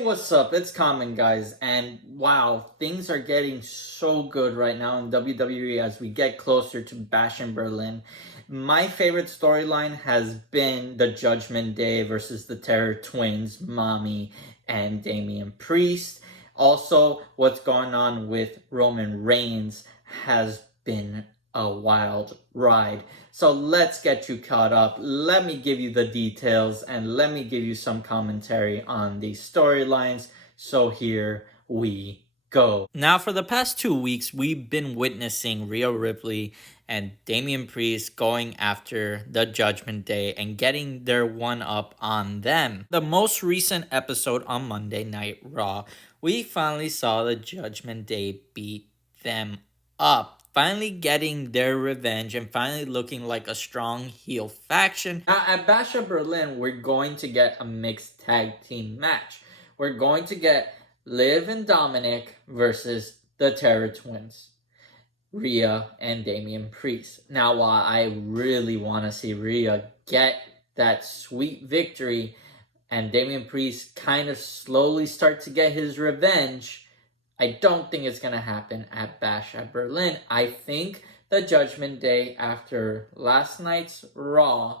What's up? It's Common, guys, and wow, things are getting so good right now in WWE as we get closer to Bash in Berlin. My favorite storyline has been the Judgment Day versus the Terror Twins, Mommy and Damian Priest. Also, what's going on with Roman Reigns has been a wild ride. So let's get you caught up. Let me give you the details and let me give you some commentary on these storylines. So here we go. Now, for the past 2 weeks, we've been witnessing Rhea Ripley and Damian Priest going after the Judgment Day and getting their one up on them. The most recent episode on Monday Night Raw, we finally saw the Judgment Day beat them up. Finally getting their revenge and finally looking like a strong heel faction. Now, at Bash of Berlin, we're going to get a mixed tag team match. We're going to get Liv and Dominic versus the Terror Twins, Rhea and Damian Priest. Now, while I really want to see Rhea get that sweet victory and Damian Priest kind of slowly start to get his revenge, I don't think it's going to happen at Bash at Berlin. I think the Judgment Day after last night's Raw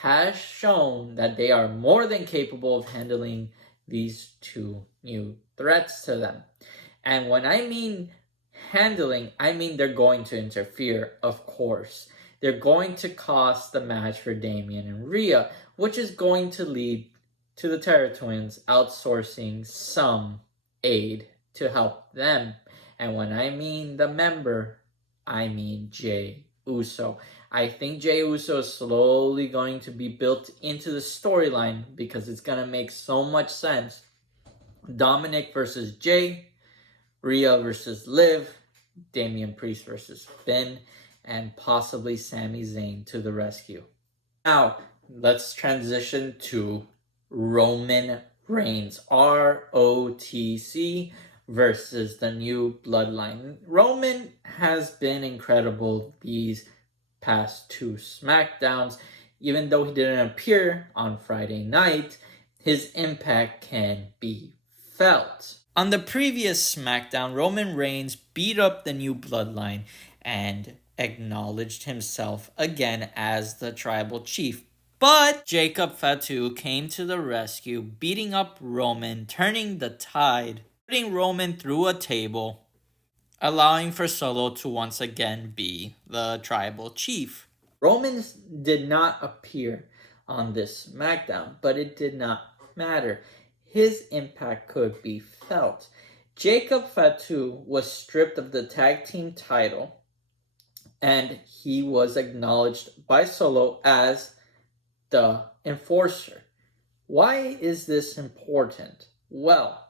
has shown that they are more than capable of handling these two new threats to them. And when I mean handling, I mean they're going to interfere, of course. They're going to cost the match for Damian and Rhea, which is going to lead to the Terror Twins outsourcing some aid to help them. And when I mean the member, I mean Jey Uso. I think Jey Uso is slowly going to be built into the storyline because it's going to make so much sense. Dominic versus Jey, Rhea versus Liv, Damian Priest versus Finn, and possibly Sami Zayn to the rescue. Now, let's transition to Roman Reigns, ROTC, versus the New Bloodline. Roman has been incredible these past two SmackDowns. Even though he didn't appear on Friday night, his impact can be felt. On the previous SmackDown, Roman Reigns beat up the New Bloodline and acknowledged himself again as the tribal chief. But Jacob Fatu came to the rescue, beating up Roman, turning the tide, putting Roman through a table, allowing for Solo to once again be the tribal chief. Roman did not appear on this SmackDown, but it did not matter. His impact could be felt. Jacob Fatu was stripped of the tag team title, and he was acknowledged by Solo as the enforcer. Why is this important? Well,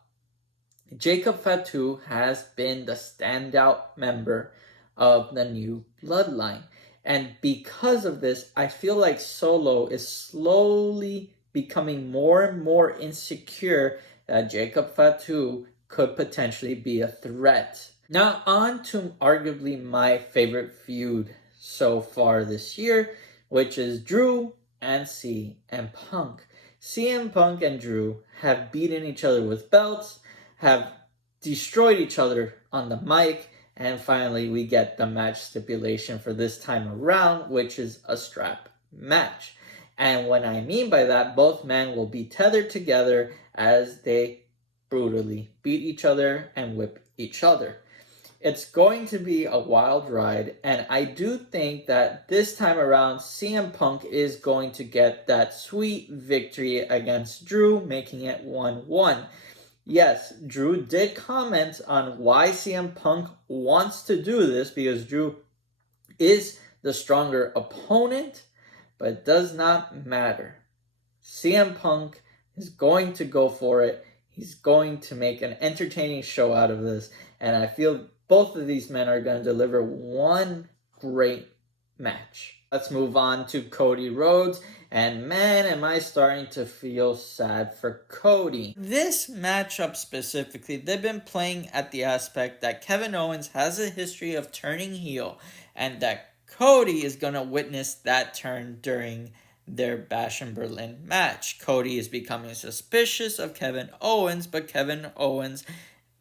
Jacob Fatu has been the standout member of the New Bloodline. And because of this, I feel like Solo is slowly becoming more and more insecure that Jacob Fatu could potentially be a threat. Now on to arguably my favorite feud so far this year, which is Drew and CM Punk. CM Punk and Drew have beaten each other with belts, have destroyed each other on the mic, and finally we get the match stipulation for this time around, which is a strap match. And what I mean by that, both men will be tethered together as they brutally beat each other and whip each other. It's going to be a wild ride, and I do think that this time around, CM Punk is going to get that sweet victory against Drew, making it 1-1. Yes, Drew did comment on why CM Punk wants to do this, because Drew is the stronger opponent, but it does not matter. CM Punk is going to go for it. He's going to make an entertaining show out of this, and I feel both of these men are going to deliver one great match. Let's move on to Cody Rhodes, and man, am I starting to feel sad for Cody. This matchup specifically, they've been playing at the aspect that Kevin Owens has a history of turning heel, and that Cody is going to witness that turn during their Bash in Berlin match. Cody is becoming suspicious of Kevin Owens, but Kevin Owens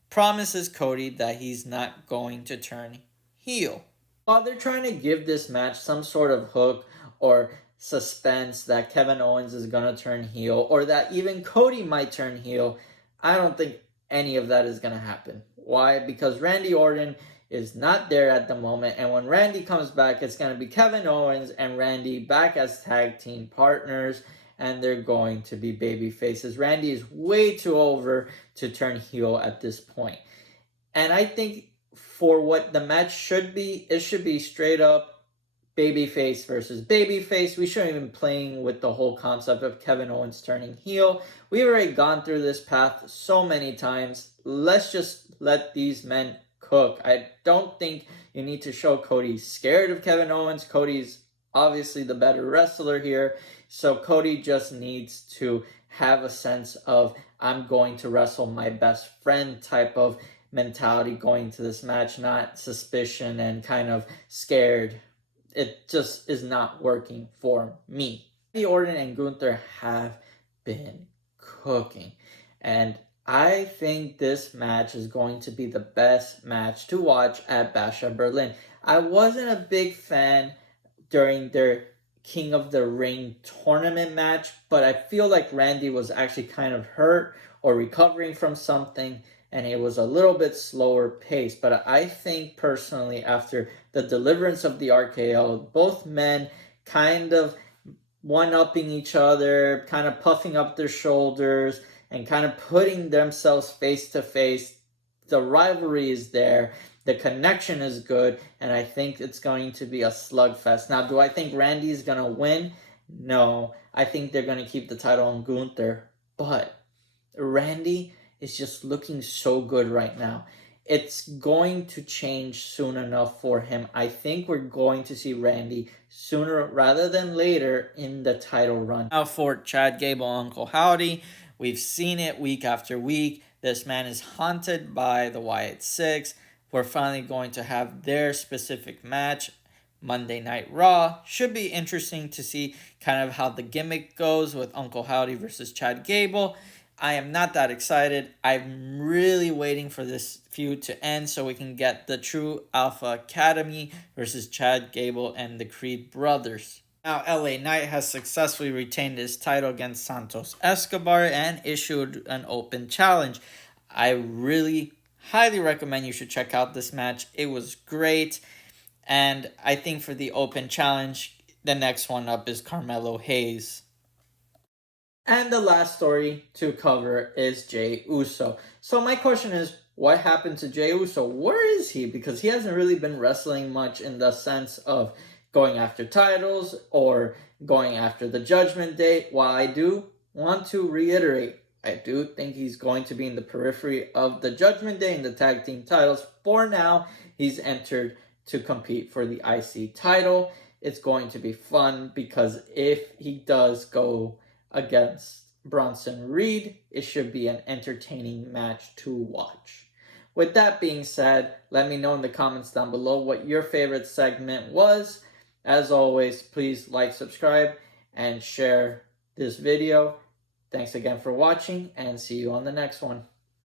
promises Cody that he's not going to turn heel. While they're trying to give this match some sort of hook or suspense that Kevin Owens is going to turn heel or that even Cody might turn heel, I don't think any of that is going to happen. Why? Because Randy Orton is not there at the moment, and when Randy comes back, it's going to be Kevin Owens and Randy back as tag team partners, and they're going to be baby faces. Randy is way too over to turn heel at this point. And I think for what the match should be, it should be straight up babyface versus babyface. We shouldn't even be playing with the whole concept of Kevin Owens turning heel. We've already gone through this path so many times. Let's just let these men cook. I don't think you need to show Cody scared of Kevin Owens. Cody's obviously the better wrestler here. So Cody just needs to have a sense of, I'm going to wrestle my best friend type of mentality going to this match, not suspicion and kind of scared. It just is not working for me. Randy Orton and Gunther have been cooking, and I think this match is going to be the best match to watch at Bash at Berlin. I wasn't a big fan during their King of the Ring tournament match, but I feel like Randy was actually kind of hurt or recovering from something, and it was a little bit slower pace. But I think personally, after the deliverance of the RKO, both men kind of one-upping each other, kind of puffing up their shoulders, and kind of putting themselves face to face. The rivalry is there. The connection is good, and I think it's going to be a slugfest. Now, do I think Randy is going to win? No. I think they're going to keep the title on Gunther, but Randy is just looking so good right now. It's going to change soon enough for him. I think we're going to see Randy sooner rather than later in the title run. Now for Chad Gable, Uncle Howdy, we've seen it week after week. This man is haunted by the Wyatt Six. We're finally going to have their specific match, Monday Night Raw. Should be interesting to see kind of how the gimmick goes with Uncle Howdy versus Chad Gable. I am not that excited. I'm really waiting for this feud to end so we can get the true Alpha Academy versus Chad Gable and the Creed brothers. Now, LA Knight has successfully retained his title against Santos Escobar and issued an open challenge. I really highly recommend you should check out this match. It was great. And I think for the open challenge, the next one up is Carmelo Hayes. And the last story to cover is Jey Uso. So my question is, what happened to Jey Uso? Where is he? Because he hasn't really been wrestling much in the sense of going after titles or going after the Judgment Day. While I do want to reiterate, I do think he's going to be in the periphery of the Judgment Day and the tag team titles. For now, he's entered to compete for the IC title. It's going to be fun because if he does go against Bronson Reed, it should be an entertaining match to watch. With that being said, let me know in the comments down below what your favorite segment was. As always, please like, subscribe, and share this video. Thanks again for watching, and see you on the next one.